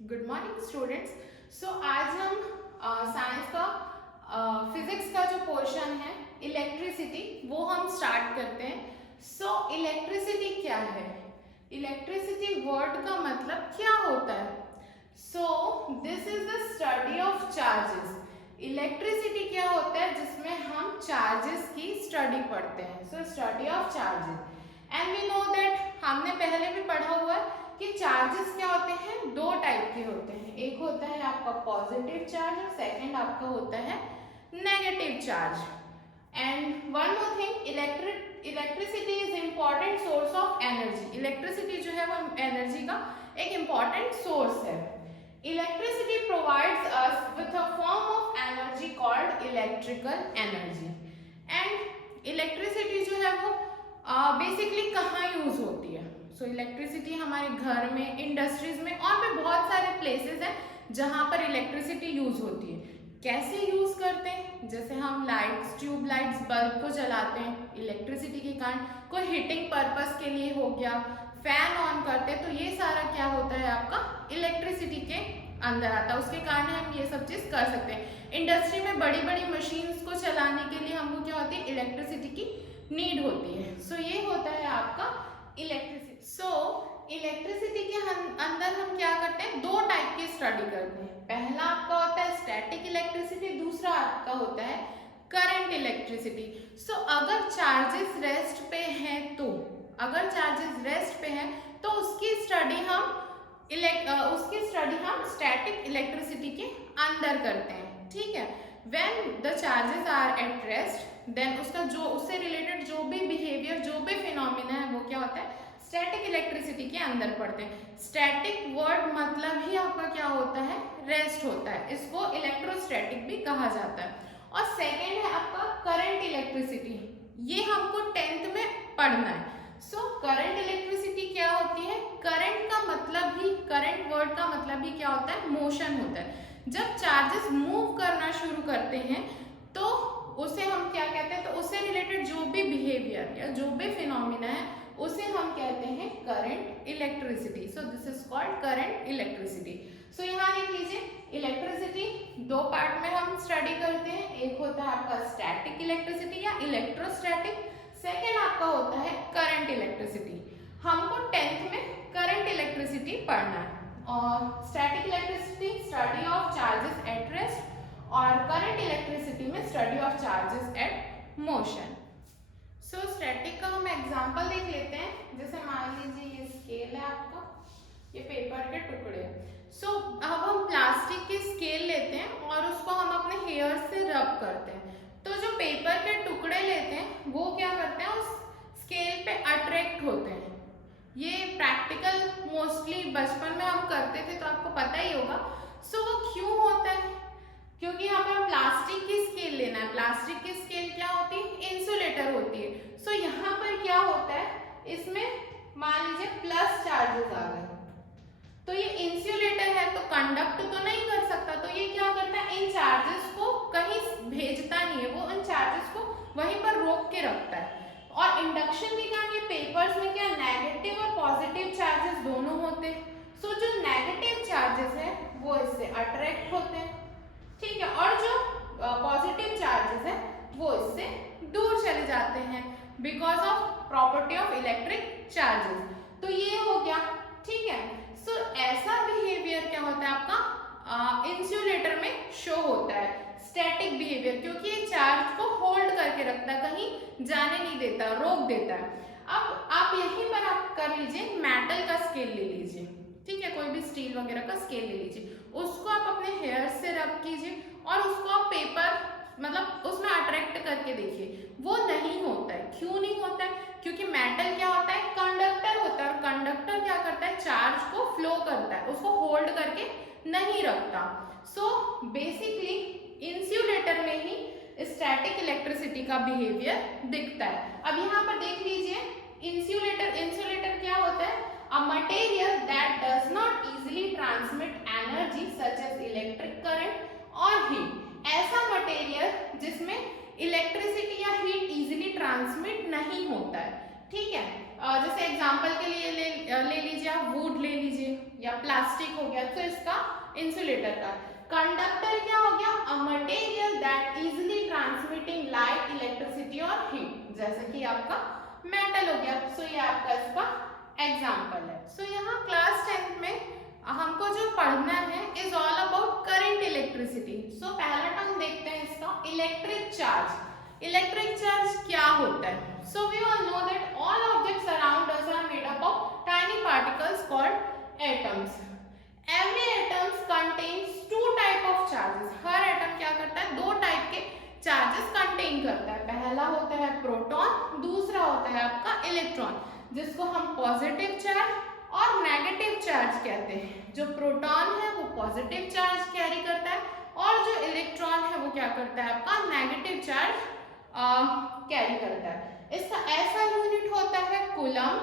Good morning students. आज हम science का फिजिक्स का जो पोर्शन है इलेक्ट्रिसिटी वो हम स्टार्ट करते हैं। इलेक्ट्रिसिटी क्या है? इलेक्ट्रिसिटी वर्ड का मतलब क्या होता है? This is the study of charges. Electricity क्या होता है? जिसमें हम चार्जेस की स्टडी पढ़ते हैं। Study of charges and we know that हमने पहले भी पढ़ा हुआ है कि चार्जेस क्या होते हैं, दो टाइप के होते हैं। एक होता है आपका पॉजिटिव चार्ज और सेकंड आपका होता है negative charge. And one more thing, electricity is important source of energy. Electricity जो है वो एनर्जी का एक इंपॉर्टेंट सोर्स है। Electricity provides us with a form of energy called electrical energy. And electricity जो है वो बेसिकली कहाँ यूज होती है? इलेक्ट्रिसिटी हमारे घर में, इंडस्ट्रीज में और भी बहुत सारे प्लेसेस हैं जहाँ पर इलेक्ट्रिसिटी यूज होती है। कैसे यूज करते हैं? जैसे हम लाइट्स, ट्यूब लाइट्स, बल्ब को जलाते हैं इलेक्ट्रिसिटी के कारण। कोई हीटिंग पर्पस के लिए हो गया, फैन ऑन करते हैं, तो ये सारा क्या होता है आपका इलेक्ट्रिसिटी के अंदर आता है। उसके कारण हम ये सब चीज कर सकते हैं। इंडस्ट्री में बड़ी बड़ी मशीन्स को चलाने के लिए हमको क्या होती है, इलेक्ट्रिसिटी की नीड होती है। ये होता है आपका इलेक्ट्रिसिटी। इलेक्ट्रिसिटी के अंदर हम क्या करते हैं, दो टाइप की स्टडी करते हैं। पहला आपका होता है स्टैटिक इलेक्ट्रिसिटी, दूसरा आपका होता है करंट इलेक्ट्रिसिटी। अगर चार्जेस रेस्ट पे हैं तो अगर चार्जेस रेस्ट पे हैं तो उसकी स्टडी हम स्टैटिक इलेक्ट्रिसिटी के अंदर करते हैं, ठीक है। When the charges are at rest then उससे रिलेटेड जो भी बिहेवियर, जो भी फिनोमिना है वो क्या होता है, स्टैटिक इलेक्ट्रिसिटी के अंदर पढ़ते हैं। स्टैटिक वर्ड मतलब ही आपका क्या होता है, रेस्ट होता है। इसको इलेक्ट्रोस्टैटिक भी कहा जाता है। और सेकेंड है आपका करंट इलेक्ट्रिसिटी। ये हमको 10th में पढ़ना है। करंट इलेक्ट्रिसिटी क्या होती है? करंट का मतलब ही, करंट वर्ड का मतलब ही क्या होता है, मोशन होता है। जब चार्जेस मूव करना शुरू करते हैं तो उसे हम क्या कहते हैं, तो उससे रिलेटेड जो भी बिहेवियर या जो भी फिनोमिना है उसे हम कहते हैं current electricity. This is called current electricity. यहाँ देख लीजिए, इलेक्ट्रिसिटी दो पार्ट में हम स्टडी करते हैं। एक होता है आपका स्टैटिक इलेक्ट्रिसिटी या इलेक्ट्रोस्टैटिक, सेकेंड आपका होता है करंट इलेक्ट्रिसिटी। हमको 10th में करंट इलेक्ट्रिसिटी पढ़ना है। और static electricity study of charges at rest और करंट इलेक्ट्रिसिटी में study of charges at motion. Static का हम एग्जांपल देख लेते हैं। जैसे मान लीजिए ये स्केल है आपका, ये पेपर के टुकड़े। अब हम प्लास्टिक के स्केल लेते हैं और उसको हम अपने हेयर से रब करते हैं। तो जो पेपर के टुकड़े लेते हैं वो क्या करते हैं, उस स्केल पे अट्रैक्ट होते हैं। ये प्रैक्टिकल मोस्टली बचपन में हम करते थे तो आपको पता ही होगा। वो क्यों होता है? क्योंकि हमें प्लास्टिक की स्केल लेना है। प्लास्टिक की स्केल क्या होती है, इंसुलेटर होती है। यहाँ पर क्या होता है, इसमें मान लीजिए प्लस चार्जेस आ गए, तो ये इंसुलेटर है तो कंडक्ट तो नहीं कर सकता, तो ये क्या करता है, इन चार्जेस को कहीं भेजता नहीं है, वो इन चार्जेस को वहीं पर रोक के रखता है। और इंडक्शन के कारण ये पेपर्स में क्या नेगेटिव और पॉजिटिव चार्जेस दोनों होते हैं। जो नेगेटिव चार्जेस है वो इससे अट्रैक्ट होते हैं, ठीक है, और जो पॉजिटिव चार्जेस है वो इससे दूर चले जाते हैं because of property of electric charges. तो ये हो गया, ठीक है। ऐसा बिहेवियर क्या होता है आपका इंसुलेटर में शो होता है, स्टैटिक बिहेवियर, क्योंकि ये चार्ज को होल्ड करके रखता है, कहीं जाने नहीं देता, रोक देता है। अब आप यहीं पर आप कर लीजिए, मेटल का स्केल ले लीजिए, ठीक है, कोई भी स्टील वगैरह का स्केल ले लीजिए, उसको आप अपने हेयर से रब कीजिए और उसको आप पेपर मतलब उसमें अट्रैक्ट करके देखिए, वो नहीं होता है। क्यों नहीं होता है? क्योंकि मेटल क्या होता है, कंडक्टर होता है, और कंडक्टर क्या करता है, चार्ज को फ्लो करता है, उसको होल्ड करके नहीं रखता। बेसिकली इंसुलेटर में ही स्टैटिक इलेक्ट्रिसिटी का बिहेवियर दिखता है। अब यहाँ पर देख लीजिए, इंसुलेटर क्या होता है, a material that does not easily transmit energy such as electric current or heat। ऐसा मटेरियल जिसमें इलेक्ट्रिसिटी या हीट इजीली ट्रांसमिट नहीं होता है, ठीक है। जैसे एग्जांपल के लिए ले लीजिए, आप वुड ले लीजिए, या प्लास्टिक हो गया, तो इसका इंसुलेटर का। कंडक्टर क्या हो गया, a material that easily transmitting light, electricity और हीट, जैसे कि आपका मेटल हो गया। सो ये आपका इसका एग्जाम्पल है। सो यहाँ क्लास 10th में हमको जो पढ़ना है is all about current electricity. So पहला टर्म देखते हैं इसका, इलेक्ट्रिक चार्ज। इलेक्ट्रिक चार्ज क्या होता है? So we all know that all objects around us are made up of tiny particles called atoms. Every atoms contains two type of charges. हर atom क्या करता है, दो टाइप के चार्जेस कंटेन करता है। पहला होता है प्रोटॉन, दूसरा होता है आपका इलेक्ट्रॉन, जिसको हम पॉजिटिव चार्ज और नेगेटिव चार्ज कहते हैं। जो प्रोटॉन है वो पॉजिटिव चार्ज कैरी करता है और जो इलेक्ट्रॉन है वो क्या करता है, आपका नेगेटिव चार्ज कैरी करता है। इसका ऐसा यूनिट होता है कूलम।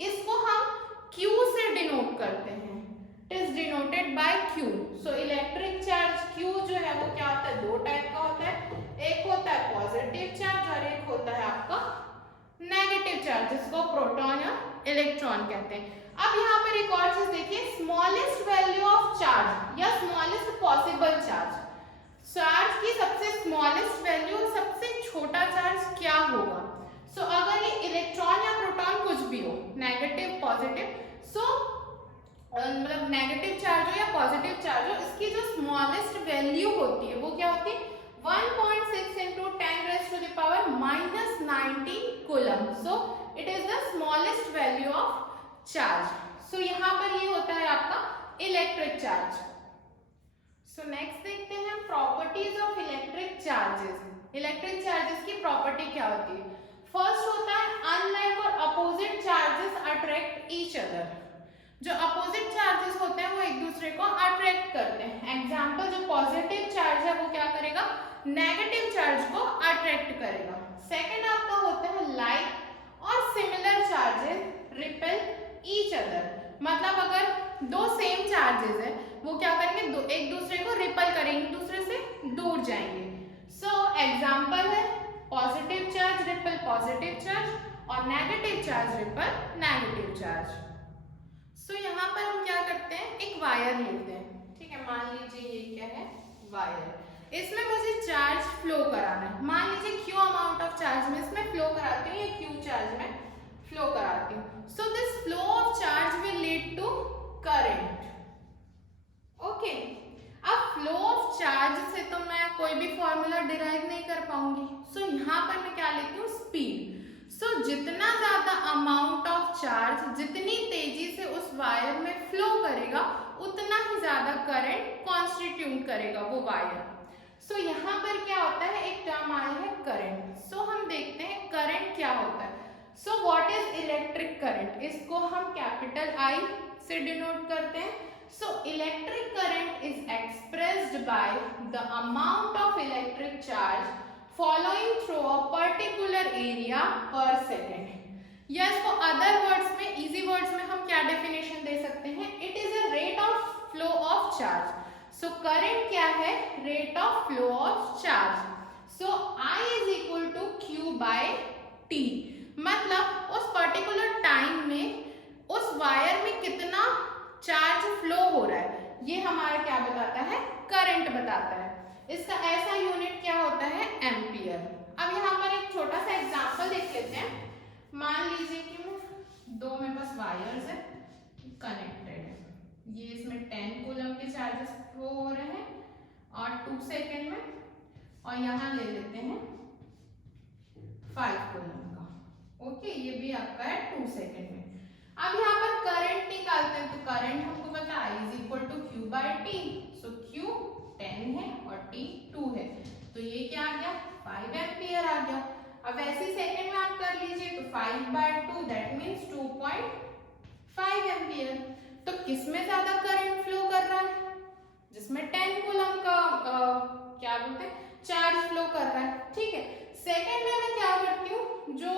इसको हम Q से डिनोट करते हैं। It is denoted by Q। So electric charge Q जो है वो क्या होता है, दो टाइप का होता है। एक होता है पॉजिटिव चार्ज और एक होता है आपका नेगेटिव चार्ज, जिसको प्रोटॉन या इलेक्ट्रॉन कहते हैं। अब यहाँ पर एक और चीज देखिए, स्मॉलेस्ट वैल्यू ऑफ चार्ज या स्मॉलेस्ट पॉसिबल चार्ज। चार्ज की सबसे स्मॉलेस्ट वैल्यू, सबसे छोटा चार्ज क्या होगा? सो अगर ये इलेक्ट्रॉन या प्रोटॉन कुछ भी हो, नेगेटिव पॉजिटिव, सो मतलब नेगेटिव चार्ज हो या पॉजिटिव चार्ज हो, इसकी जो स्मॉलेस्ट वैल्यू होती है वो क्या होती है, 1.6 into 10 raised to the power -19 coulomb. So it is the smallest value of charge. So यहाँ पर ये होता है आपका इलेक्ट्रिक चार्ज। सो नेक्स्ट देखते हैं properties of electric charges. Electric charges की प्रॉपर्टी क्या होती है? फर्स्ट होता है अनलाइक और opposite charges attract each other. जो अपोजिट चार्जेस होते हैं वो एक दूसरे को अट्रैक्ट करते हैं। एग्जाम्पल, जो पॉजिटिव चार्ज है वो क्या करेगा, नेगेटिव चार्ज को अट्रैक्ट करेगा। सेकेंड आपका होता है लाइक और similar charges repel each other. मतलब अगर दो सेम चार्जेस है वो क्या करेंगे, एक दूसरे को रिपेल करेंगे, एक दूसरे से दूर जाएंगे। सो एग्जाम्पल है positive charge repel positive charge और negative charge repel negative charge. So यहाँ पर हम क्या करते हैं, एक वायर लेते हैं। ठीक है, मान लीजिए ये क्या है, वायर। इसमें मुझे चार्ज फ्लो कराना है। मान लीजिए Q अमाउंट ऑफ चार्ज में इसमें फ्लो कराती हूँ, या Q चार्ज में फ्लो कराती हूँ। So this flow of charge will lead to current. Okay, अब फ्लो ऑफ चार्ज से तो मैं कोई भी फॉर्मूला डिराइव नहीं कर पाऊंगी। सो यहाँ पर मैं क्या लेती हूँ, स्पीड। सो जितना ज्यादा अमाउंट ऑफ चार्ज जितनी तेजी से उस वायर में फ्लो करेगा, उतना ही ज्यादा करंट कॉन्स्टिट्यूट करेगा वो वायर। सो यहाँ पर क्या होता है, एक टर्म आया है करंट। सो हम देखते हैं करंट क्या होता है। So what is electric current? इसको हम कैपिटल I से डिनोट करते हैं। सो electric current is expressed by the amount of electric charge following through a particular area पर सेकेंड। या इसको अदर वर्ड्स में, इजी वर्ड्स में हम क्या डेफिनेशन दे सकते हैं, it is a rate of flow of charge. So current क्या है, rate of flow of charge. So I is equal to Q by T। मतलब उस पर्टिकुलर टाइम में उस वायर में कितना चार्ज फ्लो हो रहा है, ये हमारा क्या बताता है, करंट बताता है। इसका ऐसा यूनिट क्या होता है, एम्पियर। अब यहाँ पर एक छोटा सा एग्जांपल देख लेते हैं। मान लीजिए कि दो में बस वायर्स है, कनेक्टेड है। ये इसमें 10 कूलम के चार्जेस फ्लो हो रहे हैं और 2 सेकेंड में, और यहाँ ले लेते हैं 5 कूलम का। ओके, ये भी आपका है 2 सेकेंड में। अब यहाँ पर करंट निकालते हैं, तो करंट हमको पता है I is equal to Q by T। So Q 10 है और T 2 है, तो ये क्या आ गया, 5 एम्पियर आ गया। अब ऐसे सेकेंड में आप कर लीजिए, तो 5 बाय 2 दैट मीन्स 2.5 एम्पियर। तो किसमें ज्यादा करंट फ्लो कर रहा है, जिसमें 10 कूलम का क्या बोलते हैं, चार्ज फ्लो कर रहा है। ठीक है, सेकेंड में मैं क्या करती हूँ, जो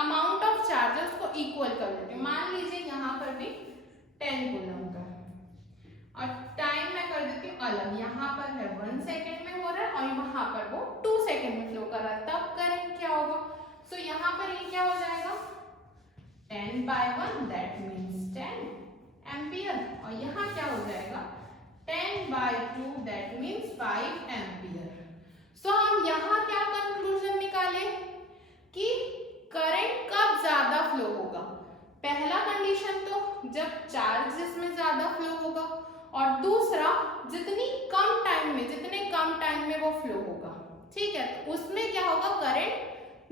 अमाउंट ऑफ चार्ज है उसको इक्वल कर देती हूँ। मान लीजिए यहाँ पर भी 10 कूलम का, और टाइम मैं कर देती हूँ अलग। यहाँ पर है 1 सेकेंड में हो रहा है और वहां पर वो 2 सेकेंड में फ्लो कर रहा है, तब करंट क्या होगा। सो यहाँ पर ये क्या हो जाएगा, 10 बाय 1 दैट मीन्स 10 एम्पियर, और यहाँ क्या हो जाएगा 10/2 दैट मीन्स 5 एम्पियर। सो हम यहाँ क्या कंक्लूजन निकाले कि करंट कब ज्यादा फ्लो होगा। पहला कंडीशन तो जब चार्ज जिसमें ज्यादा फ्लो होगा, और दूसरा जितने कम टाइम में वो फ्लो होगा, ठीक है, तो उसमें क्या होगा करंट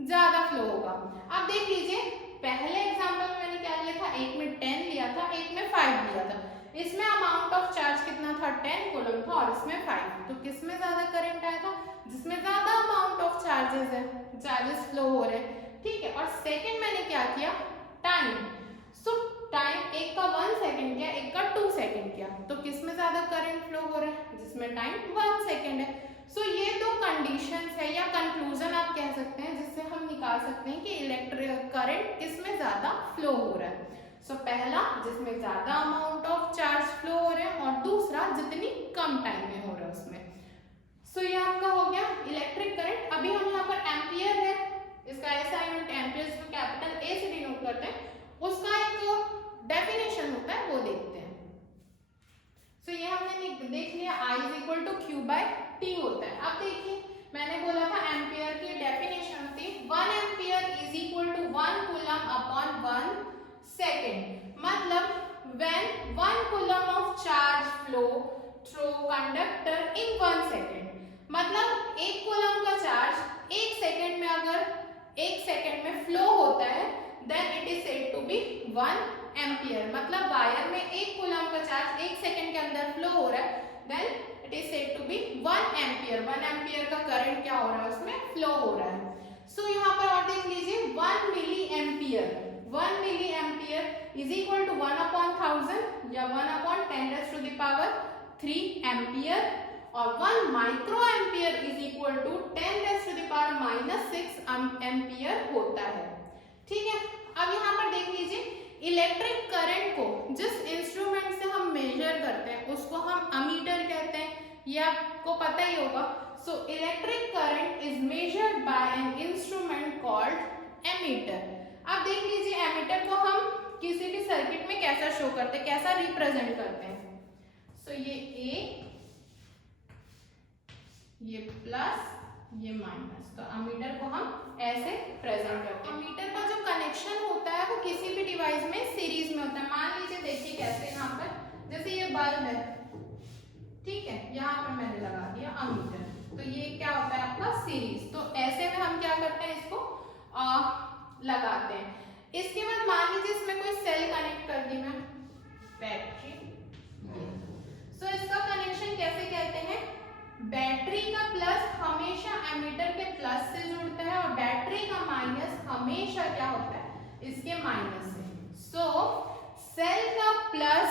ज्यादा फ्लो होगा। अब देख लीजिए पहले एग्जांपल में मैंने क्या लिया था, एक में 10 लिया था, एक में 5 लिया था। इसमें अमाउंट ऑफ चार्ज कितना था 10 कूलम था, और इसमें 5। तो किसमें ज्यादा करंट आया था, जिसमें ज्यादा अमाउंट ऑफ चार्जेस फ्लो हो रहे हैं, ठीक है। और सेकंड मैंने क्या किया टाइम, सो टाइम एक का 1 सेकंड किया, एक का 2 सेकंड किया, तो किसमें ज्यादा करंट फ्लो हो रहा है, जिसमें टाइम 1 सेकंड है। सो ये दो कंडीशंस है या कंक्लूजन आप कह सकते हैं जिससे हम निकाल सकते हैं कि इलेक्ट्रिक करंट किसमें ज्यादा फ्लो हो रहा है। सो पहला जिसमें ज्यादा अमाउंट ऑफ चार्ज फ्लो हो रहे हैं, और दूसरा जितनी कम टाइम में हो रहा है उसमें। सो ये आपका हो गया इलेक्ट्रिक करंट। अभी हम यहाँ पर एम्पियर है, इसका ऐसा यूनिट एम्पियर जिसको कैपिटल ए से डिनोट करते हैं, उसका एक डेफिनेशन होता है वो देखते हैं। सो ये हमने देख लिया I = Q/T होता है। अब देखिए मैंने बोला था एम्पियर की डेफिनेशन होती है 1 एम्पियर = 1 कूलम/1 सेकेंड। मतलब when 1 coulomb of charge flow through conductor in 1 second, मतलब 1 कूलम का चार्ज 1 सेकेंड में अगर 1 सेकेंड में फ्लो होता है, then it is said to be 1 ampere. मतलब वायर में 1 कूलम का चार्ज 1 सेकेंड के अंदर फ्लो हो रहा है, then it is said to be 1 ampere. 1 ampere का करंट क्या हो रहा है उसमें फ्लो हो रहा है। सो यहाँ पर और देख लीजिए 1 milli ampere is equal to 1/1000 या 1/10⁻³ एम्पियर, और 1 micro ampere is equal to 10⁻⁻6 ampere होता है, ठीक है। अब यहाँ पर देख लीजिए इलेक्ट्रिक करंट को जिस इंस्ट्रूमेंट से हम मेजर करते हैं उसको हम अमीटर कहते हैं, ये आपको पता ही होगा। So electric current is measured by an instrument called ammeter. अब देख लीजिए एमीटर को हम किसी भी सर्किट में कैसा शो करते हैं, कैसा रिप्रेजेंट करते हैं। सो ये A, ये प्लस, ये माइनस, तो अमीटर को हम ऐसे प्रेजेंट करते हैं। अमीटर का जो कनेक्शन होता है वो किसी भी डिवाइस में सीरीज में होता है। मान लीजिए देखिए कैसे, यहाँ पर जैसे ये बल्ब है, ठीक है, यहाँ पर मैंने लगा दिया अमीटर, तो ये क्या होता है आपका सीरीज। तो ऐसे में हम क्या करते हैं, इसको लगाते हैं। इसके बाद मान लीजिए इसमें कोई सेल कनेक्ट कर दी मैं, बैटरी। सो इसका कनेक्शन कैसे कहते हैं, बैटरी का प्लस हमेशा एमीटर के प्लस से जुड़ता है, और बैटरी का माइनस हमेशा क्या होता है, इसके माइनस से। सो सेल का प्लस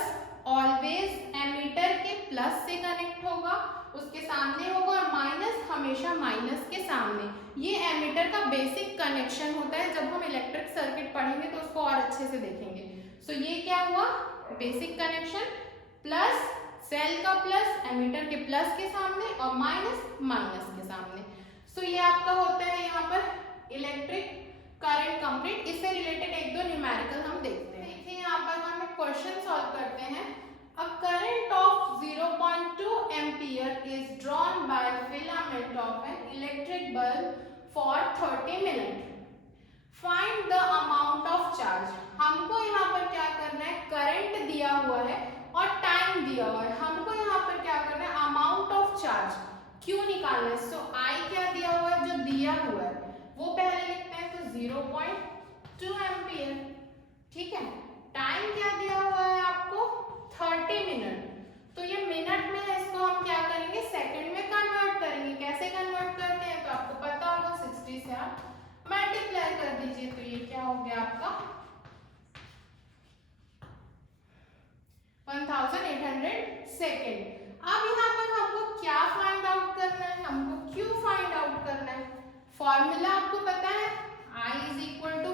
ऑलवेज एमीटर के प्लस से कनेक्ट होगा, उसके सामने होगा, और माइनस हमेशा माइनस के सामने। ये एमीटर का बेसिक कनेक्शन होता है। जब हम इलेक्ट्रिक सर्किट पढ़ेंगे तो उसको और अच्छे से देखेंगे। सो ये क्या हुआ, बेसिक कनेक्शन, प्लस सेल का प्लस एमीटर के प्लस के सामने, और माइनस माइनस के सामने। सो ये आपका होता है यहाँ पर इलेक्ट्रिक करंट कंप्लीट। इससे रिलेटेड एक दो न्यूमेरिकल हम देखते हैं। देखिए यहाँ पर हम एक क्वेश्चन सॉल्व करते हैं। A current of 0.2 ampere is drawn by filament of an electric bulb for 30 minute. Find the amount of charge. हमको यहाँ पर क्या करना है, करंट दिया हुआ है और टाइम दिया हुआ है। हमको यहाँ पर क्या करना है, अमाउंट ऑफ चार्ज क्यों निकालना है। सो आई क्या दिया हुआ है, जो दिया हुआ है वो पहले लिखते हैं, तो 0.2 एम्पियर, ठीक है। टाइम क्या दिया हुआ है आपको, 30 मिनट। तो ये मिनट में है, इसको हम क्या करेंगे, सेकंड में कन्वर्ट करेंगे। कैसे कन्वर्ट करते हैं, तो आपको पता होगा, 60 से आप मल्टीप्लाई कर दीजिए, तो ये क्या हो गया आपका 1800 सेकेंड। अब यहाँ पर हमको क्या फाइंड आउट करना है, हमको Q फाइंड आउट करना है। फॉर्मूला आपको पता है, I =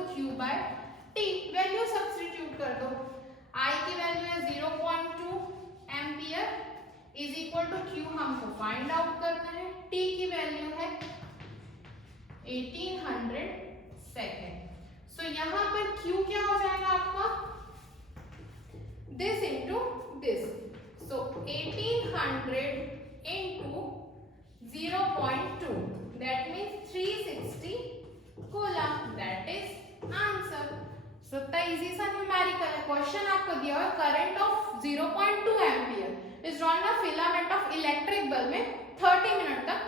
Q/T। वैल्यू सब्स्टिट्यूट कर दो। I की वैल्यू है 0.2 ampere is equal to Q हमको फाइंड आउट करना है, T की वैल्यू है 1800 सेकेंड। सो यहाँ पर Q क्या हो जाएगा आपका, this into this. So 1800 into 0.2, that means 360 coulomb, that is answer. So इतना इजी सा न्यूमेरिकल है. क्वेश्चन आपको दिया हुआ current of 0.2 ampere is drawn a filament of electric bulb में 30 मिनट तक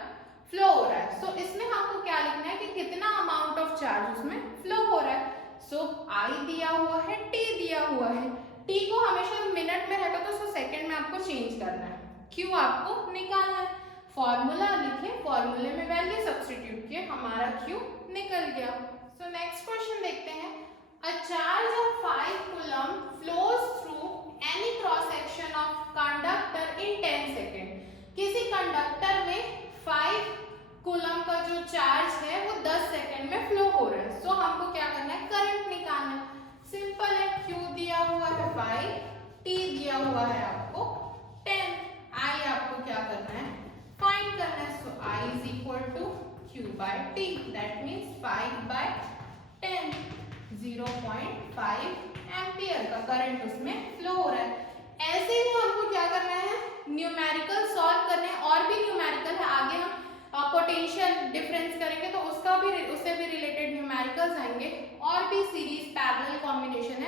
फ्लो हो रहा है. सो इसमें हमको क्या लिखना है कि कितना अमाउंट ऑफ चार्ज उसमें फ्लो हो रहा है. सो आई दिया हुआ है, टी दिया हुआ है. टी को हमेशा मिनट में रहेगा तो उसको सेकंड में आपको चेंज करना है. क्यू आपको निकालना है. फॉर्मूला लिखे, फॉर्मूले में वैल्यू सब्स्टिट्यूट किए, हमारा क्यू निकल गया. सो नेक्स्ट क्वेश्चन देखते हैं. A charge of 5 coulomb flows through any cross section of conductor in 10 seconds. किसी कंडक्टर में 5 कूलम का जो चार्ज है वो 10 सेकंड में फ्लो हो रहा है. सो हमको क्या करना है, करंट निकालना है. सिंपल है. Q दिया हुआ है 5, T दिया हुआ है आपको 10, I आपको क्या करना है, फाइंड करना है. सो I is equal to Q by T, that means 5 by 10, 0.5 ampere का करंट उसमें फ्लो हो रहा है. ऐसे ही हमको क्या करना है, न्यूमेरिकल सॉल्व करने हैं. और भी न्यूमेरिकल है, आगे हम पोटेंशियल डिफरेंस करेंगे तो उसका भी, उससे भी रिलेटेड न्यूमेरिकल्स आएंगे. और भी सीरीज पैरेलल कॉम्बिनेशन